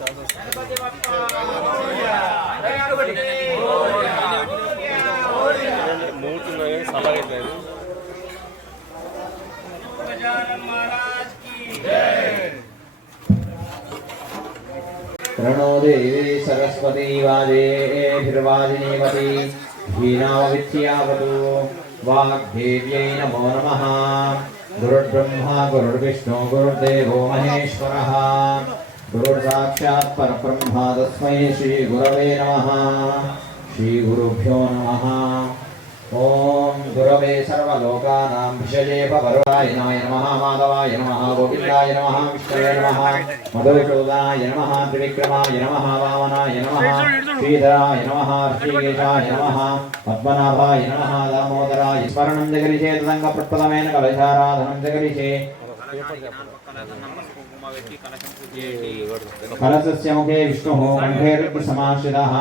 प्रणो देवी सरस्वती वाजेभिर्वाजिनीवती हीनावित्यावतु वाग्देव्यै नमो नमः। गुरुर्ब्रह्मा गुरुर्विष्णु गुरुर्देवो महेश्वरः गुरुर्साक्षात् परब्रह्म तस्मै श्रीगुरवे नमः। श्रीगुरुभ्यो नमः। ओम गुरवे सर्वलोकानां भिषजे भवरुणाय नमः। माधवाय नमः। गोविन्दाय नमः। विष्णवे नमः। मधुसूदनाय नमः। त्रिविक्रमाय नमः। वामनाय नमः। श्रीधराय नमः। ऋषिकेशाय नमः। पद्मनाभाय नमः। दामोदराय स्मरणं जगरिषे तदङ्गप्रत्पदमेन कलशाराधनं जगरिषे। कलशस्य मुखे विष्णुः कण्ठे रुद्रसमाश्रितः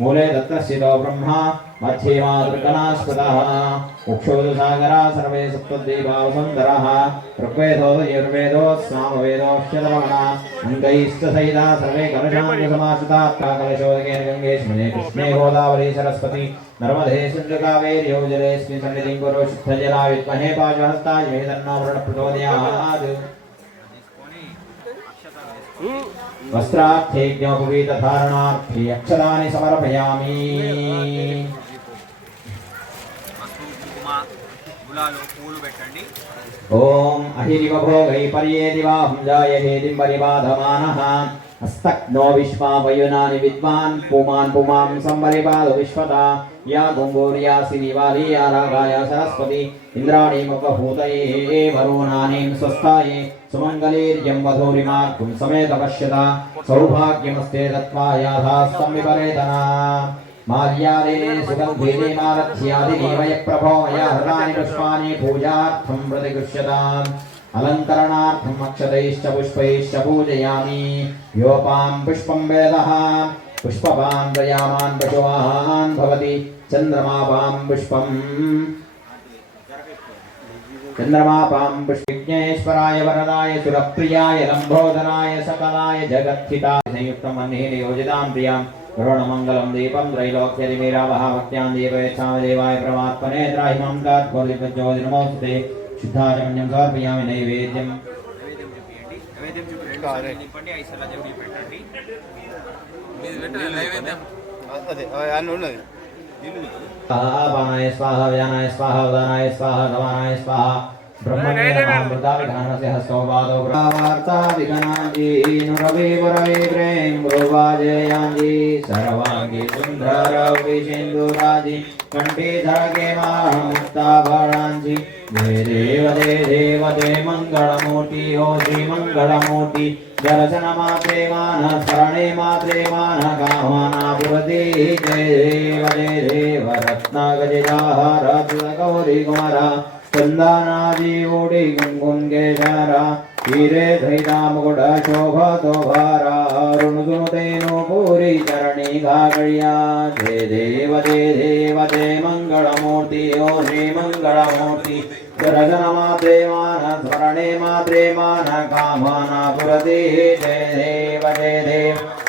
मूले दत्तस्थितो ब्रह्मा मध्ये मातृगणास्पदः उक्षोदसागरा सर्वे सप्तद्वीपा वसुन्धरः ऋग्वेदो यजुर्वेदो सामवेदोऽश्चतरमणा अङ्गैस्तसहिता सर्वे कलशान्तसमाश्रिताः कलशोदकेन गङ्गेऽस्मिन् कृष्णे गोदावरी सरस्वती नर्मदे सिन्धुकावेर्यो जलेऽस्मिन् सन्निधिं कुरु शुद्धजला विद्महे पाशहस्ताय मे तन्नो वरुणः वस्त्रार्थे ज्ञोपवीतधारणार्थे अक्षराणि समर्पयामि। ओम अहिरिव भोगै पर्येदिवाहं जायहेदिं परिबाधमानः हस्तक्नो विश्वा वयुनानि विद्वान् पुमान् पुमां संवरिपादो विश्वता या गुंगूर्यासिनिवाली या रागाय सरस्वती इंद्राणी मुखभूतये वरुणानीं स्वस्थाये सुमंगलीर्यं वधूरिमार्गुं समेत पश्यता सौभाग्यमस्ते दत्त्वायाधास्तं विपरेतना माल्यादे सुगन्धिने मारथ्यादिने वयप्रभोमया हृदानि पुष्पाणि पूजार्थं प्रतिगृह्यताम् अलङ्करणार्थम् अक्षतैश्च पुष्पैश्च पूजयामि। योपां पुष्पं वेदः पुष्पवान् प्रयामान् पशुवान् भवति चन्द्रमापां पुष्पं चन्द्रमापां पुष्पविघ्नेश्वराय वरदाय सुरप्रियाय लम्बोदराय सकलाय जगत्थिताय संयुक्तं वह्निः नियोजितां प्रियां करुणमङ्गलं दीपं त्रैलोक्यदिमीरावः भक्त्यां दीपयच्छामि देवाय परमात्मने त्राहिमं तत्त्वज्योतिर्नमोऽस्तुते शुद्धाचमन्यं समर्पयामि। नैवेद्यं पानाय स्वाहा व्यानाय स्वाहा उदानाय स्वाहा गमनाय स्वाहा ब्रह्मणे नमः। वृद्धाविधानस्य हस्तोपादो वार्ताविघ्नाञ्जी नुरवे वरवे प्रेम रोवाजयाञ्जी सर्वाङ्गी सुन्दर विशेन्दुराजी कंठे धरगे मुक्ताभरणाञ्जी जय देव जय मंगलमूर्ति हो श्री मंगलमूर्ति दर्शन मात्रे मान शरणे मात्रे मान कामना पुरते जय देव रत्नागजहार गौरी कुमारा चंदनादि ओडी गुंगुम केशरा हीरे धैता मुकुट शोभतो भारा अरुण सुनुतेनो पूरी चरणी घागड़िया जय देव जय मंगलमूर्ति ओ श्री मंगलमूर्ति दर्शन मात्रे मान स्मरणे मात्रे मान कामना पुरते जय देव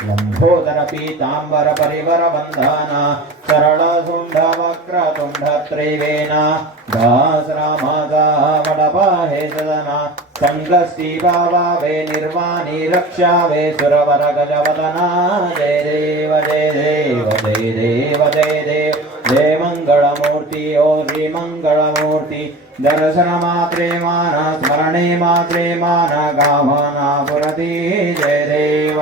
लंबोदर पीतांबर परिवर बंधना सरल सुंड वक्र तुंड त्रिवेना दासरामादा वडपाहे सदना संगस्ती बाबा वे निर्वाणी रक्षा वे सुरवर गजवदना जय देव जय मंगलमूर्ति ओ श्री मंगलमूर्ति दर्शन मात्रे मान स्मरणे मात्रे मान कामना पुरति जय देव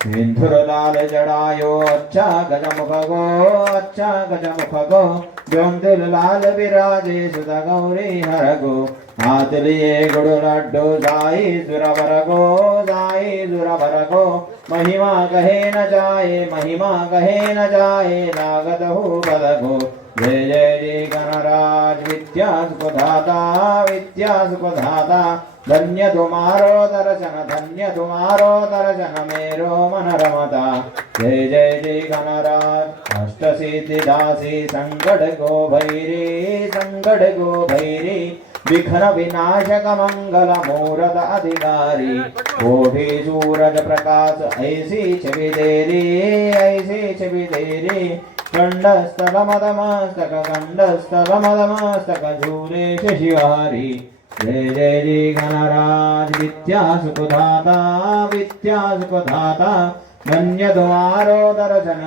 सिंधुरलाल जड़ायो अच्छा गजमुख गो जोंदिल लाल विराजे सुत गौरी हर गो हाथ लिए गुड़ लड्डू साई सुरवर गो महिमा कहे न जाए लागत हो बद गो जय जय गणराज विद्या सुखदाता धन्य तुम्हारो दर्शन मेरो मन रमता जय जय गणराज अष्ट सिद्धि दासी संकट गो भैरी विघ्न विनाशक मंगल मूरत अधिकारी कोटि सूरज प्रकाश ऐसी छवि तेरी ऐसी छवि तेरी कंडस्थल मदमस्तक कंडस्थल मदमस्तक झूले शिवारी जय जय जय गणराज विद्या सुखदाता धन्य तुम्हारो दर्शन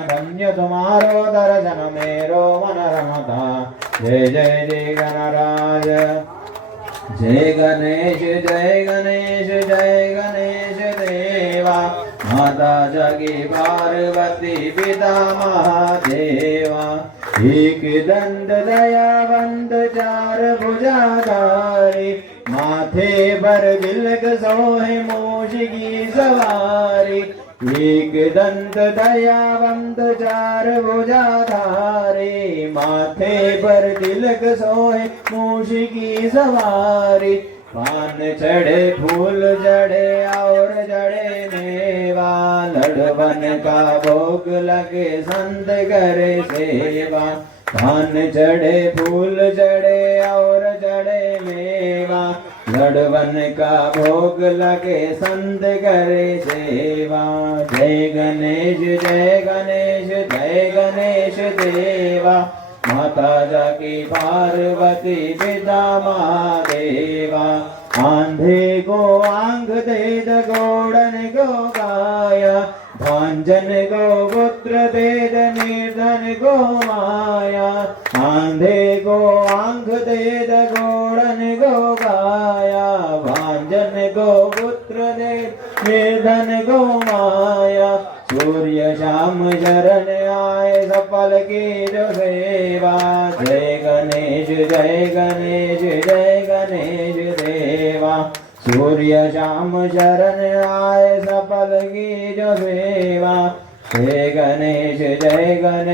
मेरो मन रमता जय जय जय गणराज जय गणेश देवा माता जगी पार्वती पिता महादेवा एक दंड दयावंत चार भुजाधारी माथे पर तिलक सोहे मूष की सवारी एक दंत दयावंत चार भुजाधारी माथे पर तिलक सोहे मूष की सवारी पान चढ़े फूल जड़े और जड़े मेवा लड़वन का भोग लगे संत करे सेवा पान चढ़े फूल जड़े और जड़े मेवा लड़वन का भोग लगे संत करे सेवा जय गणेश देवा माता जाकी पार्वती पिता महादेवा आंधे को आंख दे गोड़न को गाया भांजन को पुत्र दे निर्धन को माया आंधे को आंख दे गोड़न को गाया भांजन को पुत्र दे निर्धन को माया सूर्य शाम शरण आए सफल की जो सेवा जय गणेश देवा सूर्य शाम शरण आए सफल की जो सेवा जय गणेश देवा जय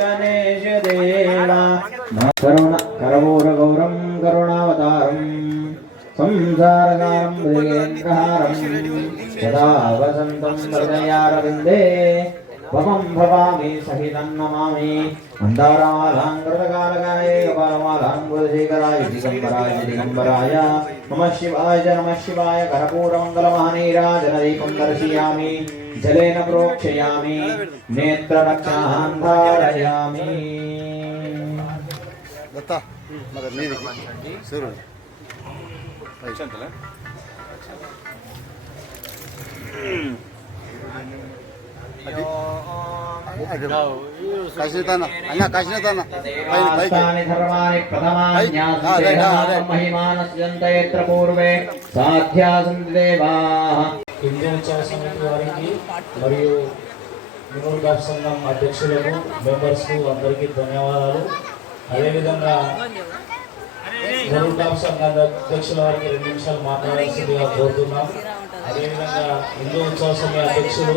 गणेश देवा करवूर गौरम करुणावतारम संसारसारं मृगेन्द्रहारं सदा वसन्तं हृदयारविन्दे त्वमं भवामि सहितं नमामि मन्दारमालाङ्कृतकालकाय कपालमालाङ्कुशेखराय दिगम्बराय नमः शिवाय कर्पूरमङ्गलमहानीराजनदीपं दर्शयामि जलेन प्रोक्षयामि नेत्ररक्षां धारयामि दत्ता मगर नीति शुरू పూర్వే సాధ్యా సంతి దేవాః హిందూ ఉత్సవ సమితి వారికి మరియు మునులు కాపు సంఘం అధ్యక్షులకు మెంబర్స్కు అందరికీ ధన్యవాదాలు. అదేవిధంగా మునులు కాపు సంఘం అధ్యక్షుల వారికి 2 నిమిషాలు మాట్లాడాల్సిందిగా కోరుతున్నాం. అదేవిధంగా హిందూ ఉత్సవ సమితి అధ్యక్షులు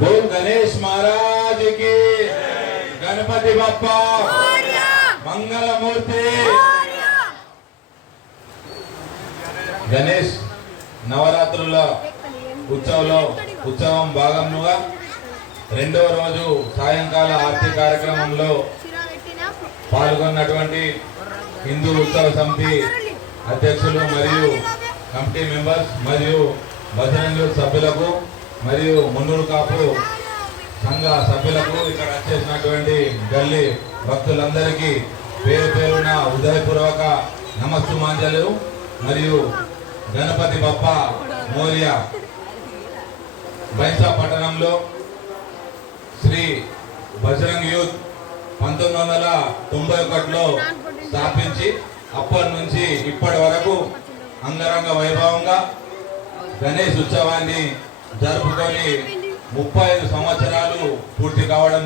बोल गणेश महाराज की गणपति बप्पा मंगल मूर्ति గణేష్ నవరాత్రుల ఉత్సవం భాగంగా రెండవ రోజు సాయంకాల ఆర్తి కార్యక్రమంలో పాల్గొన్నటువంటి హిందూ ఉత్సవ సమితి అధ్యక్షులు మరియు కమిటీ మెంబర్స్ మరియు బజరంగ సభ్యులకు మరియు మున్నూరు కాపు సంఘ సభ్యులకు ఇక్కడ వచ్చేసినటువంటి గల్లీ భక్తులందరికీ పేరు పేరున హృదయపూర్వక నమస్సుమాంజలు మరియు గణపతి బప్ప మోర్య. బైంసా పట్టణంలో శ్రీ బజరంగ్ యూత్ 1991లో స్థాపించి అప్పటి నుంచి ఇప్పటి వరకు అంగరంగ వైభవంగా గణేష్ ఉత్సవాన్ని జరుపుకొని 35 సంవత్సరాలు పూర్తి కావడం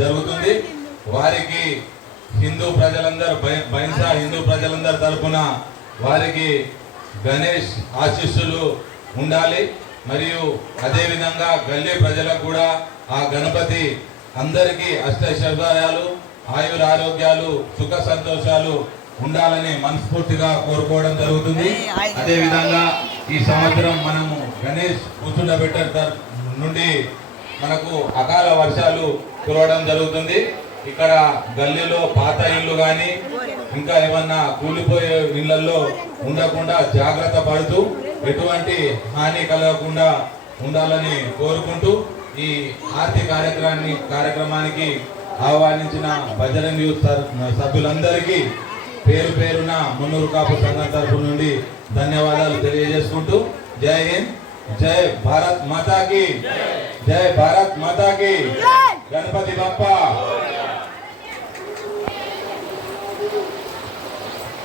జరుగుతుంది. వారికి హిందూ ప్రజలందరూ బైంసా హిందూ ప్రజలందరి తరపున వారికి గణేష్ ఆశీస్సులు ఉండాలి. మరియు అదేవిధంగా గల్లీ ప్రజలకు కూడా ఆ గణపతి అందరికీ అష్టైశ్వర్యాలు, ఆయుర ఆరోగ్యాలు, సుఖ సంతోషాలు ఉండాలని మనస్ఫూర్తిగా కోరుకోవడం జరుగుతుంది. అదేవిధంగా ఈ సంవత్సరం మనము గణేష్ కూర్చుండబెట్ట నుండి మనకు అకాల వర్షాలు కురవడం జరుగుతుంది. ఇక్కడ గల్లీలో పాత ఇల్లు కానీ ఇంకా ఏమన్నా కూలిపోయే ఇళ్లలో ఉండకుండా జాగ్రత్త పడుతూ ఎటువంటి హాని కలగకుండా ఉండాలని కోరుకుంటూ ఈ ఆర్తి కార్యక్రమానికి ఆహ్వానించిన బజరంగ్ యూత్ సభ్యులందరికీ పేరు పేరున మున్నూరు కాపు సంఘం తరపు నుండి ధన్యవాదాలు తెలియజేసుకుంటూ జై హింద్, జై భారత్ మాతాకి, జై భారత్ మాతాకి, గణపతి బప్ప.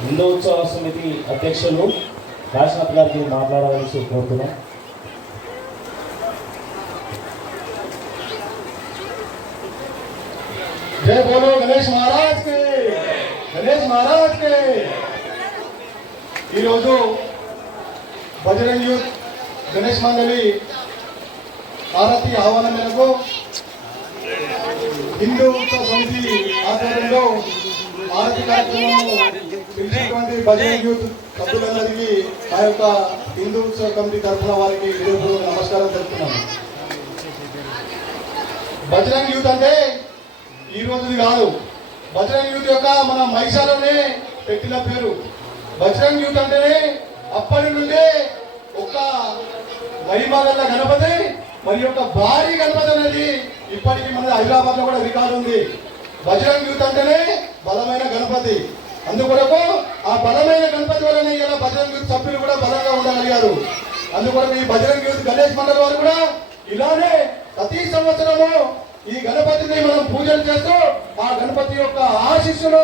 హిందూ ఉత్సవ సమితి అధ్యక్షులు కాశీనాథ్ గారికి మాట్లాడవలసి కోరుతున్నాం. जय बोलो गणेश महाराज के, गणेश महाराज के. ఈరోజు బజరంగ్ యూత్ గణేష్ మండలి ఆరతి ఆహ్వానం మేరకు హిందూ ఉత్సవ సమితి ఆధ్వర్యంలో ఆరతి కార్యక్రమం పిలిచినటువంటి బజరంగ్ యూత్ సభ్యులందరికీ ఆ యొక్క హిందూ ఉత్సవ కమిటీ తరఫున వారికి హృదయపూర్వక నమస్కారం తెలుపుతున్నాను. బజరంగ్ యూత్ అంటే ఈ రోజుది కాదు, బజరంగ్ యూత్ యొక్క మన మైసాలోనే పెట్టిన పేరు. బజరంగ్ యూత్ అంటేనే అప్పటి నుండే ఒక మహిమగల గణపతి మరి ఒక భారీ గణపతి అనేది ఇప్పటికీ మన హైదరాబాద్ లో కూడా రికార్డు ఉంది. బజరంగ్ యూత్ అంటేనే బలమైన గణపతి. అందుకొరకు ఆ బలమైన గణపతి వలన ఇలా బజరంగ్ యూత్ సభ్యులు కూడా బలంగా ఉండగలిగారు. అందుకొరకు ఈ బజరంగ్ యూత్ గణేష్ మండలి వారు కూడా ఇలానే ప్రతి సంవత్సరము ఈ గణపతిని మనం పూజలు చేస్తూ ఆ గణపతి యొక్క ఆశీస్సులు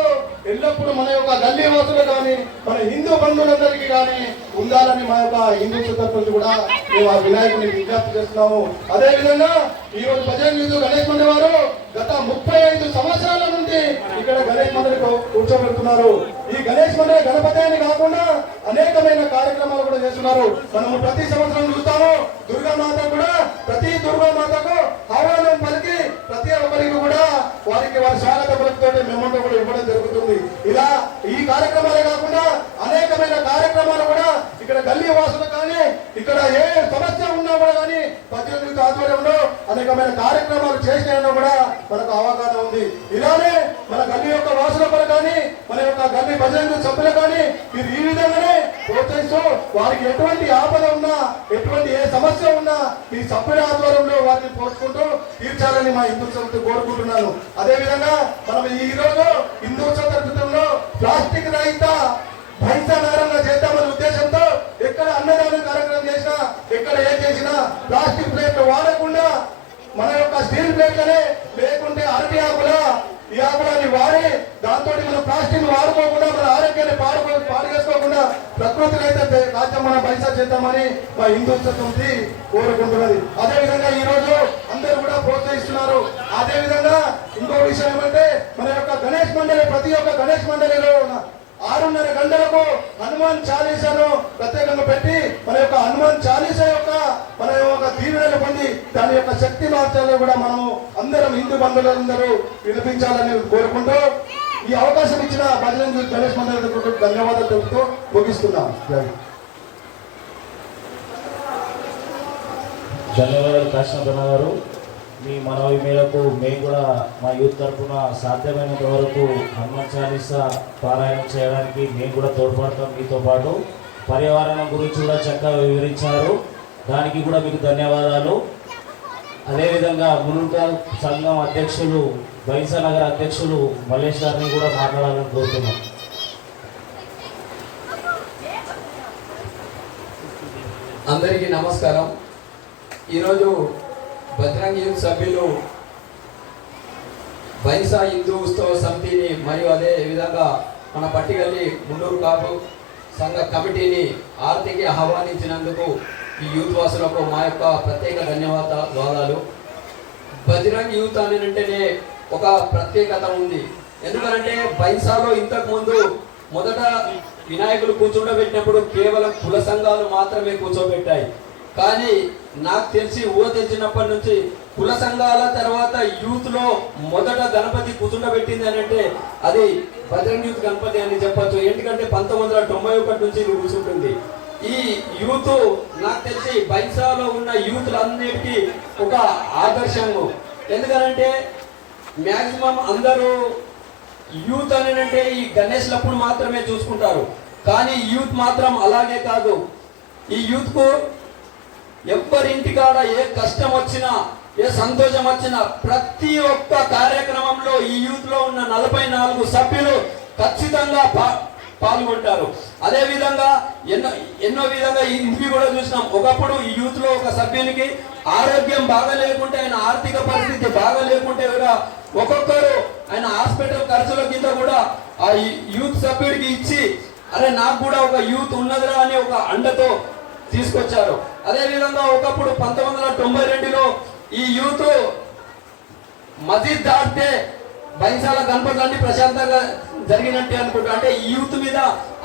ఎల్లప్పుడూ మన యొక్క గల్లీ వాసులు కానీ మన హిందూ బంధువులందరికీ కానీ ఉండాలని మా యొక్క హిందూ తరఫున కూడా మేము ఆ వినాయకుని విజ్ఞప్తి చేస్తున్నాము. అదేవిధంగా ఈ రోజు బజరంగ్ యూత్ గణేష్ మండలి వారు గత 35 సంవత్సరాల నుండి ఇక్కడ గణేష్ మండలి కూర్చోబెడుతున్నారు. ఈ గణేష్ మండలి గణపతి అని కాకుండా అనేకమైన కార్యక్రమాలు కూడా చేస్తున్నారు. మనము ప్రతి సంవత్సరం చూస్తాము. దుర్గామాత కూడా ప్రతి దుర్గామాతకు ఆహ్వానం పలికి ప్రతి ఒక్కరికి కూడా వారికి వారి స్వాగత పలుకుతో మెమోతో కూడా ఇవ్వడం జరుగుతుంది. ఇలా ఈ కార్యక్రమాలే కాకుండా అనేకమైన కార్యక్రమాలు కూడా ఇక్కడ గల్లీ వాసులు కానీ ఇక్కడ ఏ సమస్య ఉన్నా కూడా కానీ బజరంగ్ యూత్ ఆధ్వర్యంలో అనేకమైన కార్యక్రమాలు చేసినా కూడా మనకు అవగాహన ఉంది. ఇలానే మన గల్లీ యొక్క వాసుల కానీ మన యొక్క గల్లీ బజరంగ్ యూత్ సభ్యులు కానీ మీరు ఈ విధంగానే ప్రోత్సహిస్తూ వారికి ఎటువంటి ఆపద ఉన్నా ఎటువంటి ఏ సమస్య ఉన్నా ఈ సభ్యుల ఆధ్వర్యంలో వారిని పోల్చుకుంటూ తీర్చాలని మా హిందూ సంస్థ కోరుకుంటున్నాను. అదేవిధంగా మనం ఈ రోజు హిందూ సందర్భంలో ప్లాస్టిక్ రహిత బైసా నగరంగా చేద్దామనే ఉద్దేశంతో ఎక్కడ అన్నదానం కార్యక్రమం చేసినా ఎక్కడ ఏ చేసినా ప్లాస్టిక్ ప్లేట్లు వాడకుండా మన యొక్క స్టీల్ ప్లేట్లనే లేకుంటే అరటి ఆకుల ఈ ఆకులని వాడి దాంతో మనం ప్లాస్టిక్ వాడుకోకుండా మన ఆరోగ్యాన్ని పాడు చేసుకోకుండా ప్రకృతిని అయితే కాస్త మన బైసా చేద్దామని మా హిందూ సమితి కోరుకుంటున్నది. అదేవిధంగా ఈ రోజు అందరూ కూడా ప్రోత్సహిస్తున్నారు. అదేవిధంగా ఇంకో విషయం ఏమంటే మన యొక్క గణేష్ మండలి ప్రతి ఒక్క గణేష్ మండలిలో 6:30 గంటలకు హనుమాన్ చాలీసాను ప్రత్యేకంగా పెట్టి మన యొక్క హనుమాన్ చాలీసా యొక్క మన యొక్క దీవెనలు పొంది దాని యొక్క శక్తి మార్చాలని కూడా మనము అందరం హిందూ బంధువులందరూ వినిపించాలని కోరుకుంటూ ఈ అవకాశం ఇచ్చిన బజరంగ్ యూత్ గణేష్ మండలి ధన్యవాదాలు తెలుపుతూ ముగిస్తున్నాం. ధన్యవాదాలు కాశీనాథ్ గారు. మీ మనవి మేరకు మేము కూడా మా యూత్ తరఫున సాధ్యమైనంత వరకు హనుమాన్ చాలీసా పారాయణం చేయడానికి మేము కూడా తోడ్పడతాం. మీతో పాటు పర్యావరణం గురించి కూడా చక్కగా వివరించారు. దానికి కూడా మీకు ధన్యవాదాలు. అదేవిధంగా మునుగా సంఘం అధ్యక్షులు బైసా నగర అధ్యక్షులు మల్లేష్ గారిని కూడా మాట్లాడాలని కోరుతున్నాం. అందరికీ నమస్కారం. ఈరోజు బజరంగ్ యూత్ సభ్యులు బైసా హిందూ ఉత్సవ సమితిని మరియు అదే విధంగా మన పట్టిగల్లి మున్నూరు కాపు సంఘ కమిటీని ఆర్తికి ఆహ్వానించినందుకు ఈ యూత్ వాసులకు మా యొక్క ప్రత్యేక ధన్యవాదాలు. బజరంగ్ యూత్ అని అంటేనే ఒక ప్రత్యేకత ఉంది. ఎందుకంటే బైసాలో ఇంతకుముందు మొదట వినాయకులు కూర్చోబెట్టినప్పుడు కేవలం కుల సంఘాలు మాత్రమే కూర్చోబెట్టాయి. కానీ నాకు తెలిసినప్పటి నుంచి కుల సంఘాల తర్వాత యూత్ లో మొదట గణపతి కూర్చుండబెట్టింది అని అంటే అది బజరంగ్ యూత్ గణపతి అని చెప్పొచ్చు. ఎందుకంటే 1991 నుంచి ఇది కూర్చుంటుంది. ఈ యూత్ నాకు తెలిసి బైన్సాలో ఉన్న యూత్లన్నిటికీ ఒక ఆదర్శము. ఎందుకనంటే మ్యాక్సిమం అందరూ యూత్ అని అంటే ఈ గణేష్లప్పుడు మాత్రమే చూసుకుంటారు, కానీ యూత్ మాత్రం అలాగే కాదు. ఈ యూత్ కు ఎవరింటికాడ ఏ కష్టం వచ్చినా ఏ సంతోషం వచ్చినా ప్రతి ఒక్క కార్యక్రమంలో ఈ యూత్ లో ఉన్న 44 సభ్యులు ఖచ్చితంగా పాల్గొంటారు. అదే విధంగా ఎన్నో విధంగా ఇది కూడా చూసినాం. ఒకప్పుడు ఈ యూత్ లో ఒక సభ్యునికి ఆరోగ్యం బాగా లేకుంటే, ఆయన ఆర్థిక పరిస్థితి బాగా లేకుంటే కూడా ఒక్కొక్కరు ఆయన హాస్పిటల్ ఖర్చుల కింద కూడా ఆ యూత్ సభ్యుడికి ఇచ్చి అరే నాకు కూడా ఒక యూత్ ఉన్నదిరా అని ఒక అండతో తీసుకొచ్చారు. అదే విధంగా ఒకప్పుడు 1992లో ఈ యూత్ మసీద్ దాటితే బైన్సాల గణపతులన్నీ ప్రశాంతంగా జరిగినట్టే అనుకుంటా. అంటే ఈ యూత్ మీద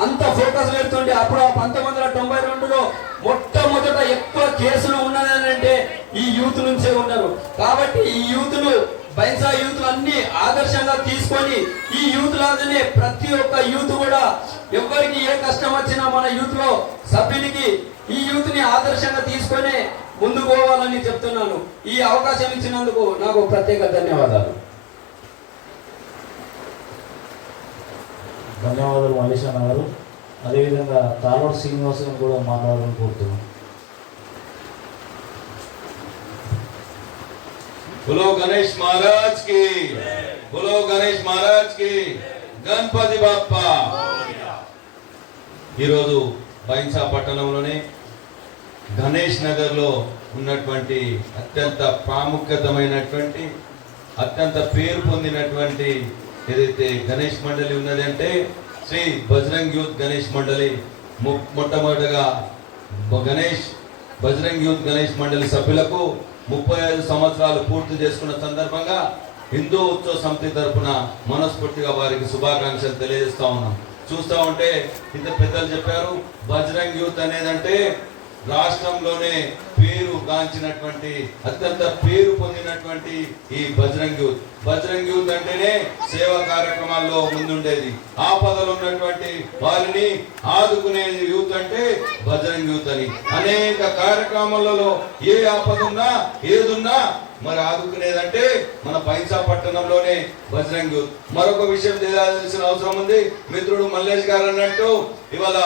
అంత ఫోకస్ పెడుతుండే. అప్పుడు 1992లో మొట్టమొదట ఎక్కువ కేసులు ఉన్నదంటే ఈ యూత్ నుంచే ఉన్నారు. కాబట్టి ఈ యూత్ను బైన్సా యూత్ అన్ని ఆదర్శంగా తీసుకొని ఈ యూత్ లాగానే ప్రతి ఒక్క యూత్ కూడా ఎవరికి ఏ కష్టం వచ్చినా మన యూత్ లో సభ్యునికి ఈ యూత్ ని ఆదర్శంగా తీసుకొని ముందుకు పోవాలని చెప్తున్నాను. ఈ అవకాశం ఇచ్చినందుకు నాకు ప్రత్యేక ధన్యవాదాలు. ధన్యవాదాలు మహేష్ అన్న గారు. అదేవిధంగా తాలోడ్ శ్రీనివాస్ గారిని కూడా మాట్లాడాలని కోరుతున్నాను. बोलो गणेश महाराज की, बोलो गणेश महाराज की, గణపతి బాప్పా. ఈరోజు బైన్సా పట్టణంలోనే గణేష్ నగర్లో ఉన్నటువంటి అత్యంత ప్రాముఖ్యతమైనటువంటి అత్యంత పేరు పొందినటువంటి ఏదైతే గణేష్ మండలి ఉన్నది అంటే శ్రీ బజరంగ్ యూత్ గణేష్ మండలి. మొట్టమొదటిగా బజరంగ్ యూత్ గణేష్ మండలి సభ్యులకు 35 సంవత్సరాలు పూర్తి చేసుకున్న సందర్భంగా హిందూ ఉత్సవ సమితి తరఫున మనస్ఫూర్తిగా వారికి శుభాకాంక్షలు తెలియజేస్తా ఉన్నాం. చూస్తూ ఉంటే ఇద్దరు పెద్దలు చెప్పారు, బజరంగ్ యూత్ అనేదంటే రాష్ట్రంలోనే పేరు గాంచినటువంటి అత్యంత పేరు పొందినటువంటి ఈ బజరంగ్ యూత్ అంటేనే సేవా కార్యక్రమాల్లో ముందుండేది. ఆపదలు ఉన్నటువంటి వారిని ఆదుకునే యూత్ అంటే బజరంగ్ యూత్ అని. అనేక కార్యక్రమాలలో ఏ ఆపదున్నా ఏదున్నా మరి ఆదుకునేదంటే మన బైన్సా పట్టణంలోనే బజరంగ్ యూత్. మరొక విషయం తెలియాల్సిన అవసరం ఉంది. మిత్రుడు మల్లేష్ గారు అన్నట్టు ఇవాళ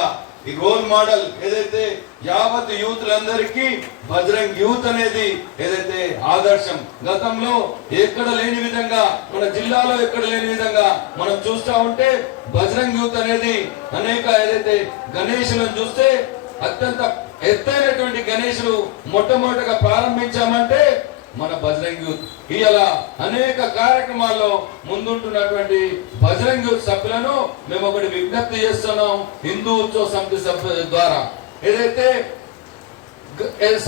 ఈ రోల్ మోడల్ ఏదైతే యావత్ యూత్లందరికీ బజరంగ్ యూత్ అనేది ఏదైతే ఆదర్శం. గతంలో ఎక్కడ లేని విధంగా మన జిల్లాలో ఎక్కడ లేని విధంగా మనం చూస్తూ ఉంటే బజరంగ్ యూత్ అనేది అనేక ఏదైతే గణేశులను చూస్తే అత్యంత ఎత్తైనటువంటి గణేశులు మొట్టమొదటిగా ప్రారంభించామంటే మన బజరంగ్ యూత్. ఇలా అనేక కార్యక్రమాల్లో ముందుంటున్నటువంటి బజరంగ్ యూత్ సభ్యులను మేము ఒకటి విజ్ఞప్తి చేస్తున్నాం. హిందూ ఉత్సవ సమితి సభ్యుల ద్వారా ఏదైతే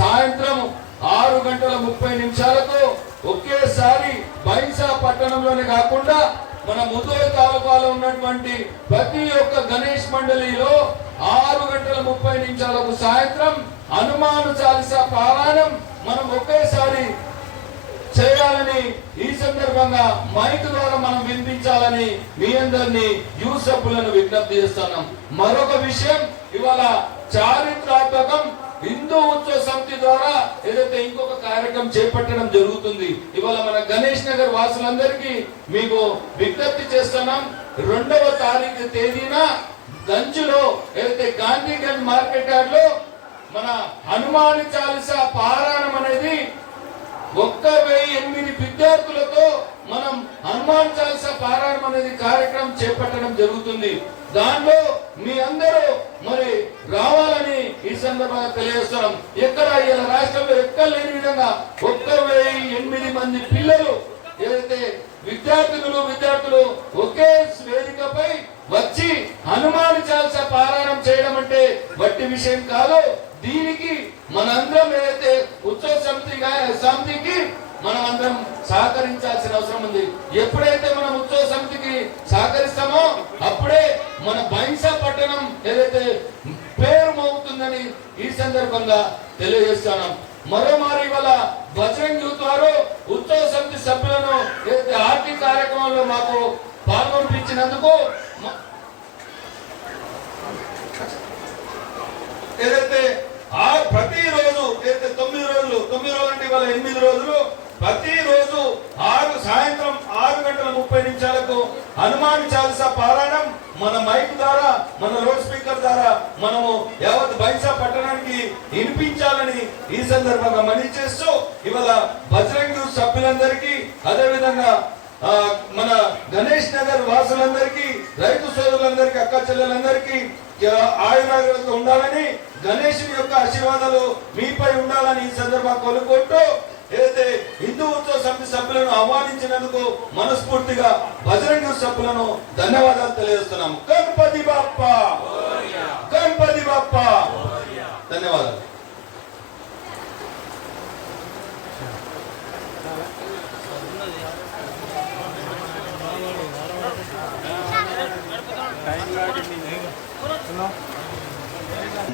సాయంత్రం 6:30 ఒకేసారి బైన్సా పట్టణంలోనే కాకుండా మన ముదోల్ తాలూకాలో ఉన్నటువంటి ప్రతి ఒక్క గణేష్ మండలిలో 6:30 సాయంత్రం హనుమాన్ చాలీసా పారాయణం మనం ఒకేసారి చేయాలని ఈ సందర్భంగా మైక్ ద్వారా మనం వినిపించాలని మీ అందరినీ యూత్ సభ్యులను విజ్ఞప్తి చేస్తున్నాం. మరొక విషయం, ఇవాళ చారిత్రాత్మకం హిందూ ఉత్సవ సమితి ద్వారా ఏదైతే ఇంకొక కార్యక్రమం చేపట్టడం జరుగుతుంది. ఇవాళ మన గణేష్ నగర్ వాసులందరికీ మీకు విజ్ఞప్తి చేస్తున్నాం. 2వ తేదీన గంజులో ఏదైతే గాంధీగంజ్ మార్కెట్ యార్డ్ లో మన హనుమాన్ చాలీసా పారాయణం అనేది 1008 విద్యార్థులతో మనం హనుమాన్ చాలీసా పారాయణం అనేది కార్యక్రమం చేపట్టడం జరుగుతుంది. దానిలో మీ అందరూ మరి రావాలని ఈ సందర్భంగా తెలియజేస్తున్నాం. ఎక్కడ ఇలా రాష్ట్రంలో ఎక్కడ లేని విధంగా 1008 మంది పిల్లలు ఏదైతే విద్యార్థులు ఒకే వేదికపై వచ్చి హనుమాన్ చాలీసా పారాయణం చేయడం అంటే వట్టి విషయం కాదు. దీనికి మనందరం ఏదైతే ఉత్సవ సమితికి మనం అందరం సహకరించాల్సిన అవసరం ఉంది. ఎప్పుడైతే మనం ఉత్సవ సమితికి సహకరిస్తామో అప్పుడే మన బైన్సా పట్టణం ఏదైతే పేరు మోగుతుందని ఈ సందర్భంగా సందర్భంగా తెలియజేస్తున్నాం. మరోమారి ఇవాళ బజరంగ్ యూత్ వారు ఉత్సవ సమితి సభ్యులను ఆర్థిక కార్యక్రమంలో మాకు పాల్గొనిపించినందుకు ఏదైతే ప్రతిరోజు ఏదైతే 9 రోజులు అంటే ఇవాళ 8 రోజులు ప్రతిరోజు సాయంత్రం 6:30 హనుమాన్ చాలీసా పారాయణం మన మైక్ ద్వారా మన లౌడ్ స్పీకర్ ద్వారా మనము యావత్ బైసా పట్టణానికి వినిపించాలని ఈ సందర్భంగా మనవి చేస్తూ ఇవాళ బజరంగ్ యూత్ సభ్యులందరికీ అదేవిధంగా మన గణేష్ నగర్ వాసులందరికీ రైతు సోదరులందరికీ అక్క చెల్లెలందరికీ ఆయుర్వేదంతో ఉండాలని గణేశుని యొక్క ఆశీర్వాదాలు మీపై ఉండాలని ఈ సందర్భంగా కోరుకుంటూ ఏదైతే హిందూ ఉత్సవ సమితి సభ్యులను ఆహ్వానించినందుకు మనస్ఫూర్తిగా బజరంగ్ యూత్ సభ్యులను ధన్యవాదాలు తెలియజేస్తున్నాం. గణపతి బాప్పా, గణపతి బాప్పా. ధన్యవాదాలు.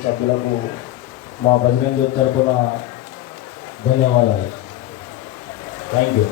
సభ్యులకు మా బజరంగ్ యూత్ తరపున ధన్యవాదాలు. Thank you.